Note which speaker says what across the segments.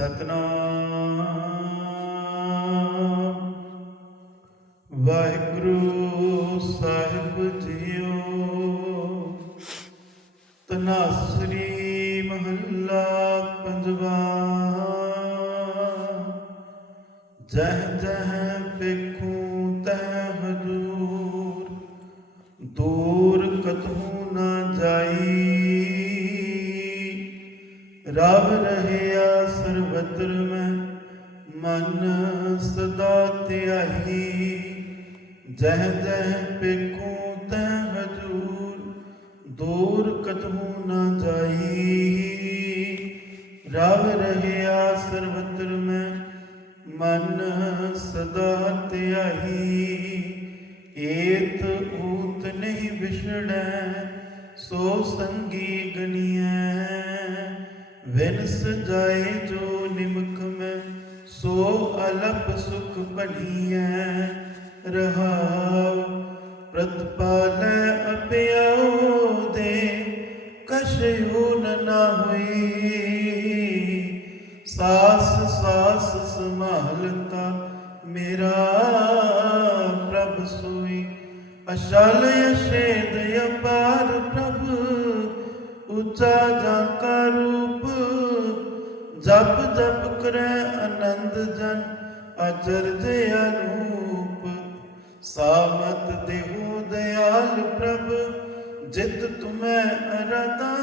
Speaker 1: ਸਤਨਾਮ। ਵਾਹਿਗੁਰੂ ਸਾਹਿਬ ਜੀਓ। ਤਨਾਸਰੀ ਮਹੱਲਾ ਪੰਜਵਾ। ਜਹ ਜਹ ਵੇਖੂ ਤਹ ਹਜੂਰ ਦੂਰ ਕਤਹੂ ਨਾ ਜਾਈ। ਰਵ ਰਹਿਆ ਸਰਬਤਰ ਮੈਂ ਮਨ ਸਦਾ ਧਿਆਈ। ਜਹ ਜਹ ਪੇਕੂ ਤਹ ਹਜੂਰ ਦੂਰ ਕਤਹੂ ਨਾ ਜਾਈ। ਰਵ ਰਹਿਆ ਸਰਬਤਰ ਮੈਂ ਮਨ ਸਦਾ ਧਿਆਈ। ਏਤ ਊਤ ਨਹੀਂ ਵਿਛੜੈ, ਸੋ ਸੰਗੀ ਗਨੀਐ ਵਿਨਸ ਜਾਏ ਜੋ ਨਿਮਕ ਮੈਂ, ਸੋ ਅਲਪ ਸੁਖ ਬਣੀਐ। ਰਹਾਉ, ਪ੍ਰਤਪਾਲੈ ਅਪਿਆਉ ਦੇ ਕਛਿਉ ਨਾ ਹੋਈ ਸਾਸ ਸਾਸ ਸੰਭਾਲਤਾ ਮੇਰਾ ਪ੍ਰਭ ਸੋਈ। ਅਸ਼ਲ ਅਸ਼ੇਦ ਅਪਾਰ ਪ੍ਰਭ, ਉੱਚਾ ਜਾਂ ਜਪ ਜਪ ਕਰੈ ਆਨੰਦ ਜਨ ਅਚਰਜ ਅਨੂਪ। ਸਾਮਤ ਦੇਹੋ ਦਿਆਲ ਪ੍ਰਭ, ਜਿਤ ਤੁਮੈ ਅਰਦਾ।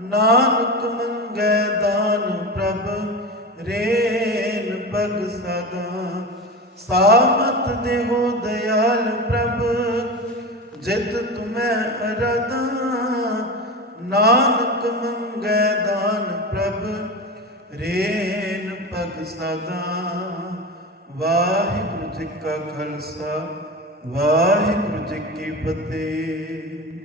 Speaker 1: ਨਾਨਕ ਮੰਗੈ ਦਾਨ ਪ੍ਰਭ, ਰੇਨ ਪਗ ਸਦਾ। ਸਾਮਤ ਦੇਹੋ ਦਿਆਲ ਪ੍ਰਭ, ਜਿਤ ਤੁਮੈ ਅਰਦਾ। ਨਾਨਕ ਮੰਗੈ ਪ੍ਰਭ ਰੇਨ ਸਦਾ। ਵਾਹਿਗੁਰੂ ਜੀ ਕਾ ਖਾਲਸਾ ਵਾਹਿਗੁਰੂ ਜੀ ਕੀ ਫਤਿਹ।